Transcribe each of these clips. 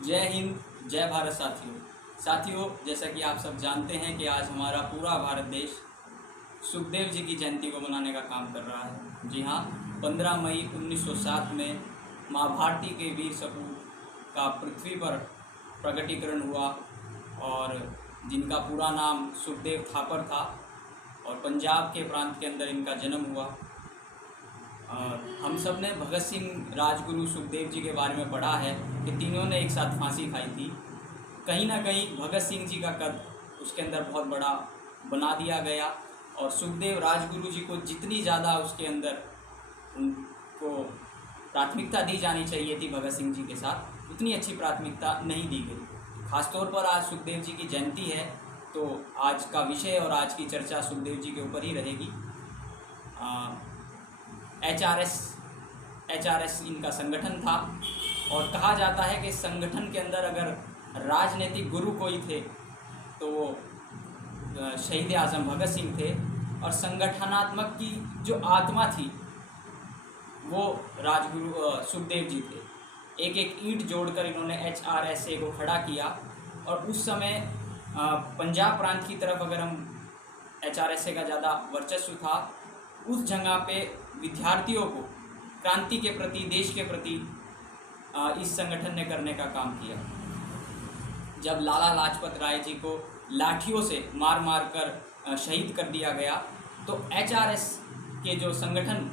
जय हिंद, जय भारत साथियों, जैसा कि आप सब जानते हैं कि आज हमारा पूरा भारत देश सुखदेव जी की जयंती को मनाने का काम कर रहा है। जी हाँ, 15 मई 1907 में माँ भारती के वीर सपूत का पृथ्वी पर प्रकटीकरण हुआ और जिनका पूरा नाम सुखदेव थापर था और पंजाब के प्रांत के अंदर इनका जन्म हुआ। हम सब ने भगत सिंह, राजगुरु, सुखदेव जी के बारे में पढ़ा है कि तीनों ने एक साथ फांसी खाई थी। कहीं ना कहीं भगत सिंह जी का कद उसके अंदर बहुत बड़ा बना दिया गया और सुखदेव, राजगुरु जी को जितनी ज़्यादा उसके अंदर उनको प्राथमिकता दी जानी चाहिए थी भगत सिंह जी के साथ, उतनी अच्छी प्राथमिकता नहीं दी गई। खासतौर पर आज सुखदेव जी की जयंती है तो आज का विषय और आज की चर्चा सुखदेव जी के ऊपर ही रहेगी। एच आर एस इनका संगठन था और कहा जाता है कि संगठन के अंदर अगर राजनीतिक गुरु कोई थे तो वो शहीद आज़म भगत सिंह थे और संगठनात्मक की जो आत्मा थी वो राजगुरु सुखदेव जी थे। एक एक ईंट जोड़कर इन्होंने HRSA को खड़ा किया और उस समय पंजाब प्रांत की तरफ अगर हम HRSA का ज़्यादा वर्चस्व था, उस जगह पे विद्यार्थियों को क्रांति के प्रति, देश के प्रति इस संगठन ने करने का काम किया। जब लाला लाजपत राय जी को लाठियों से मार मार कर शहीद कर दिया गया तो HRS के जो संगठन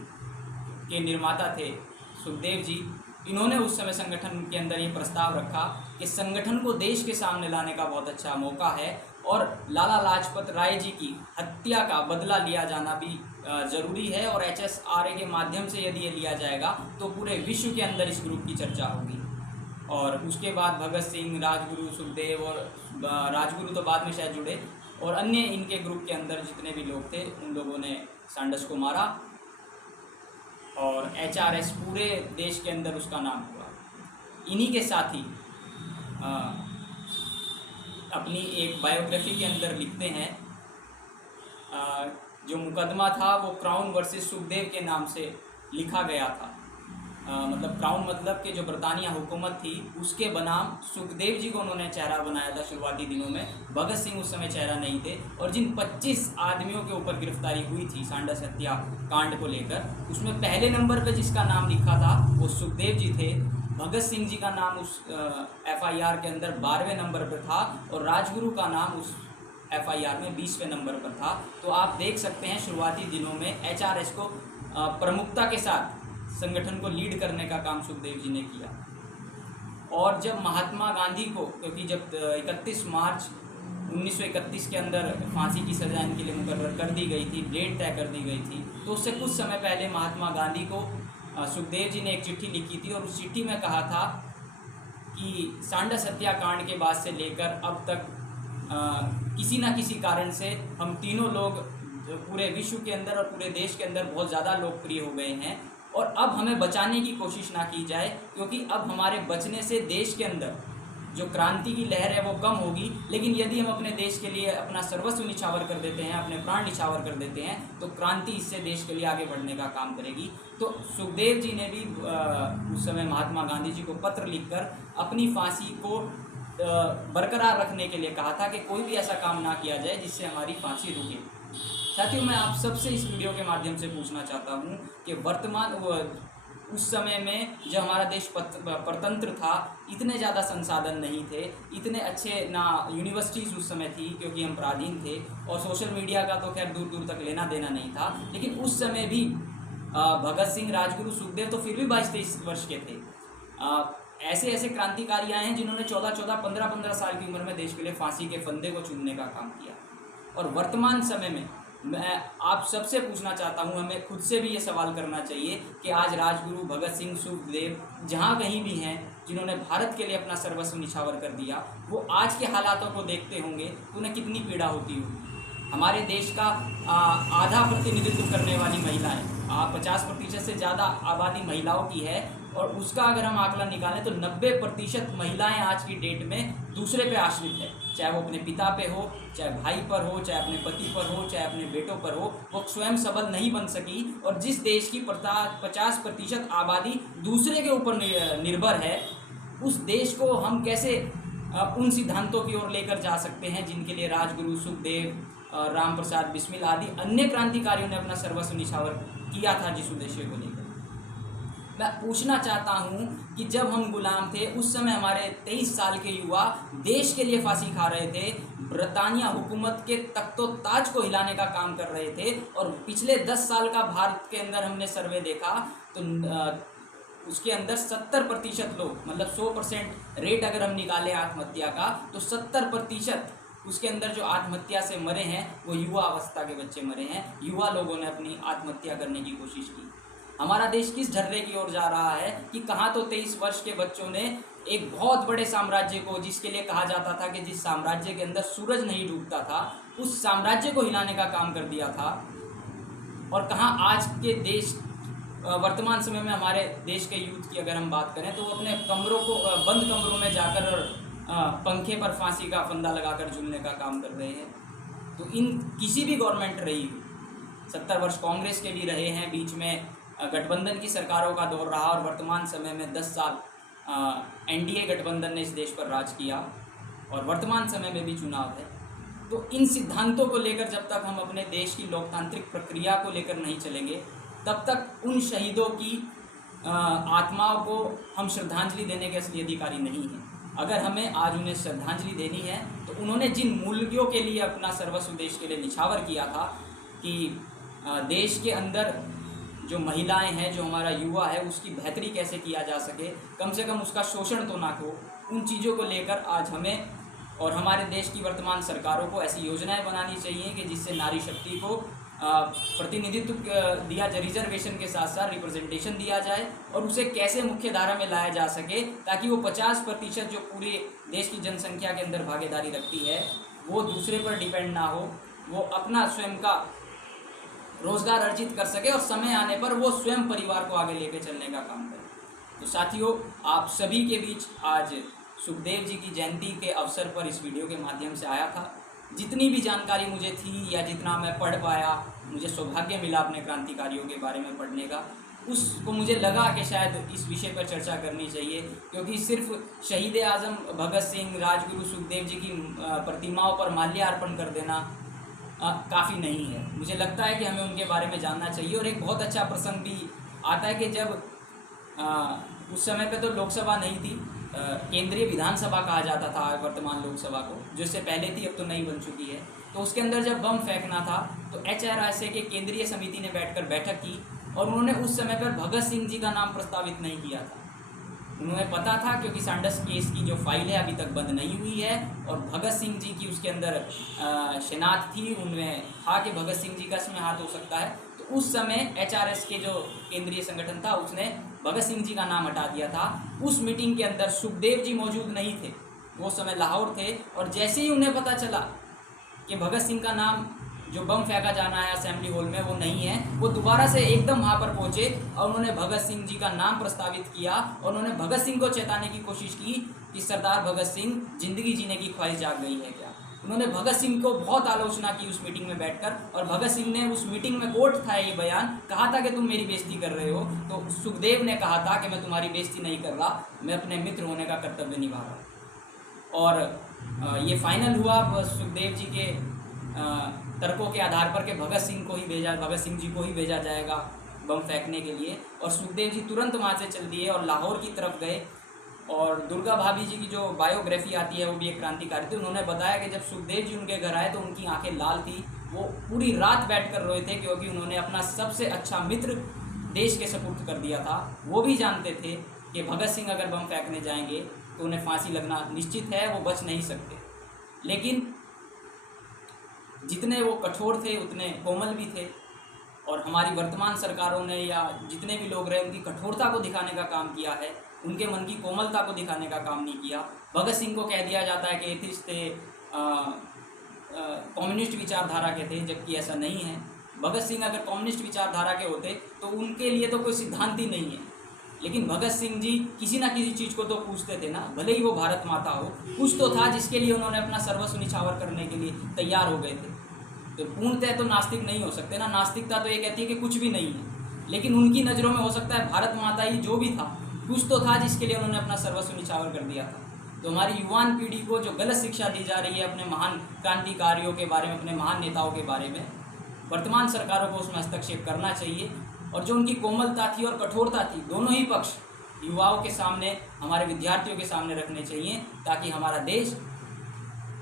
के निर्माता थे सुखदेव जी, इन्होंने उस समय संगठन के अंदर ये प्रस्ताव रखा कि संगठन को देश के सामने लाने का बहुत अच्छा मौका है और लाला लाजपत राय जी की हत्या का बदला लिया जाना भी ज़रूरी है और HSRA के माध्यम से यदि ये लिया जाएगा तो पूरे विश्व के अंदर इस ग्रुप की चर्चा होगी। और उसके बाद भगत सिंह, राजगुरु, सुखदेव और राजगुरु तो बाद में शायद जुड़े और अन्य इनके ग्रुप के अंदर जितने भी लोग थे उन लोगों ने सांडस को मारा और HRS पूरे देश के अंदर उसका नाम हुआ। इन्हीं के साथ ही अपनी एक बायोग्राफी के अंदर लिखते हैं जो मुकदमा था वो क्राउन वर्सेस सुखदेव के नाम से लिखा गया था। मतलब क्राउन मतलब कि जो बरतानिया हुकूमत थी उसके बनाम सुखदेव जी को उन्होंने चेहरा बनाया था शुरुआती दिनों में। भगत सिंह उस समय चेहरा नहीं थे और जिन 25 आदमियों के ऊपर गिरफ्तारी हुई थी सांडस हत्या कांड को लेकर, उसमें पहले नंबर पर जिसका नाम लिखा था वो सुखदेव जी थे। भगत सिंह जी का नाम उस FIR के अंदर 12वें नंबर पर था और राजगुरु का नाम उस FIR में 20वें नंबर पर था। तो आप देख सकते हैं शुरुआती दिनों में HRS को प्रमुखता के साथ संगठन को लीड करने का काम सुखदेव जी ने किया। और जब महात्मा गांधी को, क्योंकि जब 31 मार्च 1931 के अंदर फांसी की सज़ा इनके लिए मुकर्रर कर दी गई थी, डेट तय कर दी गई थी, तो उससे कुछ समय पहले महात्मा गांधी को सुखदेव जी ने एक चिट्ठी लिखी थी और उस चिट्ठी में कहा था कि सांडस हत्याकांड के बाद से लेकर अब तक किसी न किसी कारण से हम तीनों लोग पूरे विश्व के अंदर और पूरे देश के अंदर बहुत ज़्यादा लोकप्रिय हो गए हैं और अब हमें बचाने की कोशिश ना की जाए, क्योंकि अब हमारे बचने से देश के अंदर जो क्रांति की लहर है वो कम होगी। लेकिन यदि हम अपने देश के लिए अपना सर्वस्व निछावर कर देते हैं, अपने प्राण निछावर कर देते हैं, तो क्रांति इससे देश के लिए आगे बढ़ने का काम करेगी। तो सुखदेव जी ने भी उस समय महात्मा गांधी जी को पत्र लिखकर अपनी फांसी को बरकरार रखने के लिए कहा था कि कोई भी ऐसा काम ना किया जाए जिससे हमारी फांसी रुके। साथियों, मैं आप सबसे इस वीडियो के माध्यम से पूछना चाहता हूँ कि वर्तमान उस समय में जब हमारा देश परतंत्र था, इतने ज़्यादा संसाधन नहीं थे, इतने अच्छे ना यूनिवर्सिटीज़ उस समय थी क्योंकि हम पराधीन थे और सोशल मीडिया का तो खैर दूर दूर तक लेना देना नहीं था। लेकिन उस समय भी भगत सिंह, राजगुरु, सुखदेव तो फिर भी 22-23 वर्ष के थे। ऐसे ऐसे क्रांतिकारी आए हैं जिन्होंने 14-14, 15-15 साल की उम्र में देश के लिए फांसी के फंदे को चूमने का काम किया। और वर्तमान समय में मैं आप सबसे पूछना चाहता हूं, हमें खुद से भी ये सवाल करना चाहिए कि आज राजगुरु, भगत सिंह, सुखदेव जहां कहीं भी हैं जिन्होंने भारत के लिए अपना सर्वस्व निछावर कर दिया, वो आज के हालातों को देखते होंगे तो उन्हें कितनी पीड़ा होती होगी। हमारे देश का आधा प्रतिनिधित्व करने वाली महिलाएं, 50% से ज़्यादा आबादी महिलाओं की है और उसका अगर हम आकलन निकालें तो 90% महिलाएं आज की डेट में दूसरे पे आश्रित है। चाहे वो अपने पिता पे हो, चाहे भाई पर हो, चाहे अपने पति पर हो, चाहे अपने बेटों पर हो, वो स्वयं सबल नहीं बन सकी। और जिस देश की 50% आबादी दूसरे के ऊपर निर्भर है, उस देश को हम कैसे उन सिद्धांतों की ओर लेकर जा सकते हैं जिनके लिए राजगुरु, सुखदेव, राम प्रसाद बिस्मिल आदि अन्य क्रांतिकारियों ने अपना सर्वस्व निछावर किया था जिस उद्देश्य को लेकर। मैं पूछना चाहता हूं कि जब हम गुलाम थे उस समय हमारे 23 साल के युवा देश के लिए फांसी खा रहे थे, ब्रिटानिया हुकूमत के तख्तो-ताज को हिलाने का काम कर रहे थे, और पिछले 10 साल का भारत के अंदर हमने सर्वे देखा तो उसके अंदर 70% लोग, मतलब 100% रेट अगर हम निकालें आत्महत्या का, तो 70% उसके अंदर जो आत्महत्या से मरे हैं वो युवा अवस्था के बच्चे मरे हैं। युवा लोगों ने अपनी आत्महत्या करने की कोशिश की। हमारा देश किस ढर्रे की ओर जा रहा है कि कहाँ तो 23 वर्ष के बच्चों ने एक बहुत बड़े साम्राज्य को, जिसके लिए कहा जाता था कि जिस साम्राज्य के अंदर सूरज नहीं डूबता था, उस साम्राज्य को हिलाने का काम कर दिया था। और कहाँ आज के देश, वर्तमान समय में हमारे देश के यूथ की अगर हम बात करें तो वो अपने कमरों को, बंद कमरों में जाकर पंखे पर फांसी का फंदा लगाकर झूलने का काम कर रहे हैं। तो इन किसी भी गवर्नमेंट रही, 70 वर्ष कांग्रेस के भी रहे हैं, बीच में गठबंधन की सरकारों का दौर रहा, और वर्तमान समय में 10 साल एनडीए गठबंधन ने इस देश पर राज किया, और वर्तमान समय में भी चुनाव है। तो इन सिद्धांतों को लेकर जब तक हम अपने देश की लोकतांत्रिक प्रक्रिया को लेकर नहीं चलेंगे, तब तक उन शहीदों की आत्माओं को हम श्रद्धांजलि देने के असली अधिकारी नहीं हैं। अगर हमें आज उन्हें श्रद्धांजलि देनी है तो उन्होंने जिन मूल्यों के लिए अपना सर्वस्व देश के लिए निछावर किया था, कि देश के अंदर जो महिलाएं हैं, जो हमारा युवा है, उसकी बेहतरी कैसे किया जा सके, कम से कम उसका शोषण तो ना हो, उन चीज़ों को लेकर आज हमें और हमारे देश की वर्तमान सरकारों को ऐसी योजनाएं बनानी चाहिए कि जिससे नारी शक्ति को प्रतिनिधित्व दिया जाए, रिजर्वेशन के साथ साथ रिप्रेजेंटेशन दिया जाए, और उसे कैसे मुख्य धारा में लाया जा सके ताकि वो 50% जो पूरे देश की जनसंख्या के अंदर भागीदारी रखती है वो दूसरे पर डिपेंड ना हो, वो अपना स्वयं का रोजगार अर्जित कर सके और समय आने पर वो स्वयं परिवार को आगे लेके चलने का काम करे। तो साथियों, आप सभी के बीच आज सुखदेव जी की जयंती के अवसर पर इस वीडियो के माध्यम से आया था। जितनी भी जानकारी मुझे थी या जितना मैं पढ़ पाया, मुझे सौभाग्य मिला अपने क्रांतिकारियों के बारे में पढ़ने का, उसको मुझे लगा कि शायद इस विषय पर चर्चा करनी चाहिए, क्योंकि सिर्फ शहीद आज़म भगत सिंह, राजगुरु सुखदेव जी की प्रतिमाओं पर माल्यार्पण कर देना काफ़ी नहीं है। मुझे लगता है कि हमें उनके बारे में जानना चाहिए। और एक बहुत अच्छा प्रसंग भी आता है कि जब उस समय पे तो लोकसभा नहीं थी, केंद्रीय विधानसभा कहा जाता था वर्तमान लोकसभा को, जो इससे पहले थी, अब तो नई बन चुकी है। तो उसके अंदर जब बम फेंकना था तो HRSA के केंद्रीय समिति ने बैठकर बैठक की, और उन्होंने उस समय पर भगत सिंह जी का नाम प्रस्तावित नहीं किया था। उन्हें पता था, क्योंकि सैंडर्स केस की जो फाइल है अभी तक बंद नहीं हुई है, और भगत सिंह जी की उसके अंदर शिनाख्त थी, उनमें था कि भगत सिंह जी का इसमें हाथ हो सकता है। तो उस समय HRS के जो केंद्रीय संगठन था उसने भगत सिंह जी का नाम हटा दिया था। उस मीटिंग के अंदर सुखदेव जी मौजूद नहीं थे, वो समय लाहौर थे, और जैसे ही उन्हें पता चला कि भगत सिंह का नाम जो बम फेंका जाना है असेंबली हॉल में वो नहीं है, वो दोबारा से एकदम वहाँ पर पहुँचे और उन्होंने भगत सिंह जी का नाम प्रस्तावित किया, और उन्होंने भगत सिंह को चेताने की कोशिश की कि सरदार भगत सिंह, जिंदगी जीने की ख्वाहिश जाग गई है क्या। उन्होंने भगत सिंह को बहुत आलोचना की उस मीटिंग में बैठकर, और भगत सिंह ने उस मीटिंग में कोट था ये बयान, कहा था कि तुम मेरी बेइज्जती कर रहे हो। तो सुखदेव ने कहा था कि मैं तुम्हारी बेइज्जती नहीं कर रहा, मैं अपने मित्र होने का कर्तव्य निभा रहा हूँ। और ये फाइनल हुआ सुखदेव जी के तर्कों के आधार पर कि भगत सिंह जी को ही भेजा जाएगा बम फेंकने के लिए। और सुखदेव जी तुरंत वहाँ से चल दिए और लाहौर की तरफ गए। और दुर्गा भाभी जी की जो बायोग्राफी आती है वो भी एक क्रांतिकारी थी। उन्होंने बताया कि जब सुखदेव जी उनके घर आए तो उनकी आंखें लाल थी, वो पूरी रात बैठ कर रोए थे, क्योंकि उन्होंने अपना सबसे अच्छा मित्र देश के सपुर्द कर दिया था। वो भी जानते थे कि भगत सिंह अगर बम फेंकने जाएंगे तो उन्हें फांसी लगना निश्चित है, वो बच नहीं सकते। लेकिन जितने वो कठोर थे उतने कोमल भी थे, और हमारी वर्तमान सरकारों ने या जितने भी लोग रहे उनकी कठोरता को दिखाने का काम किया है, उनके मन की कोमलता को दिखाने का काम नहीं किया। भगत सिंह को कह दिया जाता है कि एथिस्ट थे, कम्युनिस्ट विचारधारा के थे, जबकि ऐसा नहीं है। भगत सिंह अगर कम्युनिस्ट विचारधारा के होते तो उनके लिए तो कोई सिद्धांत ही नहीं है। लेकिन भगत सिंह जी किसी ना किसी चीज़ को तो पूछते थे ना, भले ही वो भारत माता हो, कुछ तो था जिसके लिए उन्होंने अपना सर्वस्व निछावर करने के लिए तैयार हो गए थे। तो पूर्णतः तो नास्तिक नहीं हो सकते ना, नास्तिकता तो ये कहती है कि कुछ भी नहीं है, लेकिन उनकी नज़रों में हो सकता है भारत माता ही जो भी था कुछ तो था जिसके लिए उन्होंने अपना सर्वस्व निछावर कर दिया था। तो हमारी युवान पीढ़ी को जो गलत शिक्षा दी जा रही है अपने महान क्रांतिकारियों के बारे में, अपने महान नेताओं के बारे में, वर्तमान सरकारों को उसमें हस्तक्षेप करना चाहिए। और जो उनकी कोमलता थी और कठोरता थी, दोनों ही पक्ष युवाओं के सामने, हमारे विद्यार्थियों के सामने रखने चाहिए, ताकि हमारा देश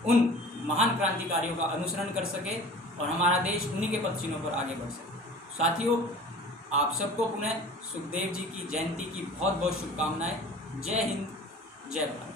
उन महान क्रांतिकारियों का अनुसरण कर सके और हमारा देश उन्हीं के पदचिन्हों पर आगे बढ़ सके। साथियों, आप सबको पुनः सुखदेव जी की जयंती की बहुत बहुत शुभकामनाएं। जय हिंद, जय भारत।